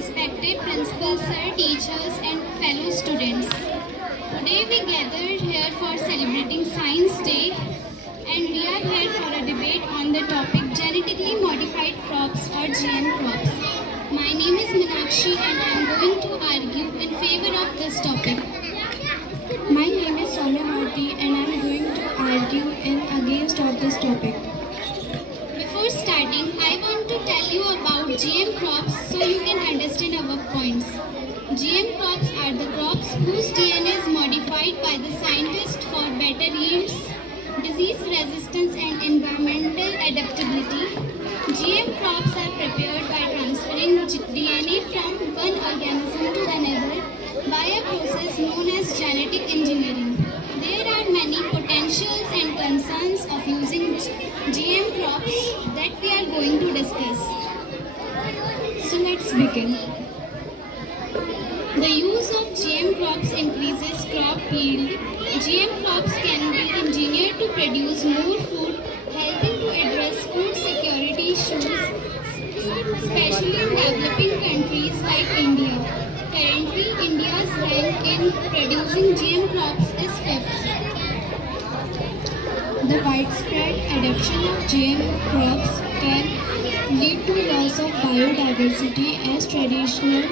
respected principals, sir, teachers, and fellow students. Today we gathered here for celebrating Science Day, and we are here for a debate on the topic genetically modified crops or GM crops. My name is Meenakshi and I am going to argue in favor of this topic. My name is Saumya and I am going to argue in against of this topic. Before starting, I want to tell you about GM crops so you can understand our points. GM crops are the crops whose DNA is modified by the scientists for better yields, disease resistance and environmental adaptability. GM crops are prepared by transferring DNA from one organism to another by a process known as genetic engineering. There are many potentials and concerns of using GM crops that we are going to discuss. So let's begin. The use of GM crops increases crop yield. GM crops can be engineered to produce more food, helping to address food security issues, especially in developing countries like India. Currently, India's rank in producing GM crops is 5th. The widespread adoption of GM crops can lead to loss of biodiversity as traditional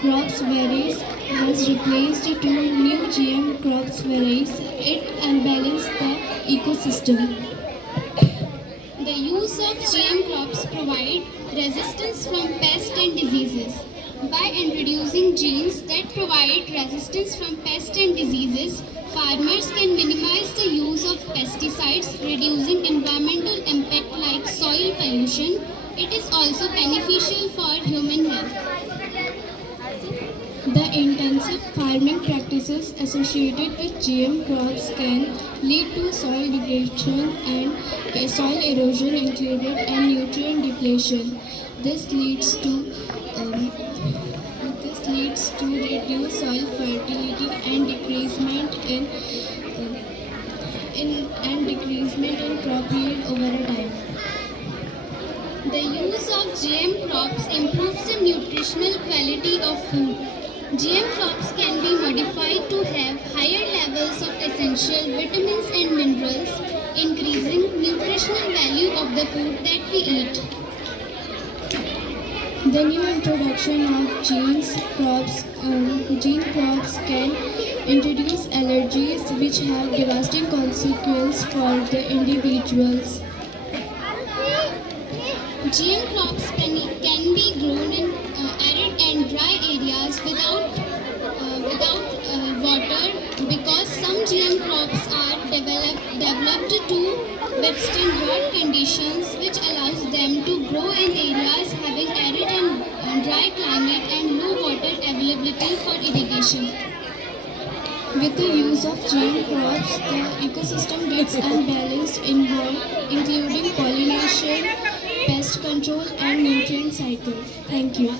crops varieties has replaced two new GM crops varieties. It unbalances the ecosystem. The use of GM crops provide resistance from pests and diseases. By introducing genes that provide resistance from pests and diseases, farmers can minimize the use of pesticides, reducing environmental impact like soil pollution. It is also beneficial for human health. The intensive farming practices associated with GM crops can lead to soil degradation and soil erosion included and nutrient depletion. This leads to reduced soil fertility and decreasement in crop yield over a time. The use of GM crops improves the nutritional quality of food. GM crops can be modified to have higher levels of essential vitamins and minerals, increasing nutritional value of the food that we eat. The new introduction of gene crops can introduce allergies which have devastating consequences for the individuals. GM crops can be grown in arid and dry areas without water because some GM crops are developed to withstand hot conditions, which allows them to grow in areas having arid and dry climate and low water availability for irrigation. With the use of GM crops, the ecosystem gets unbalanced including pollination, pest control and nutrient cycle. Thank you.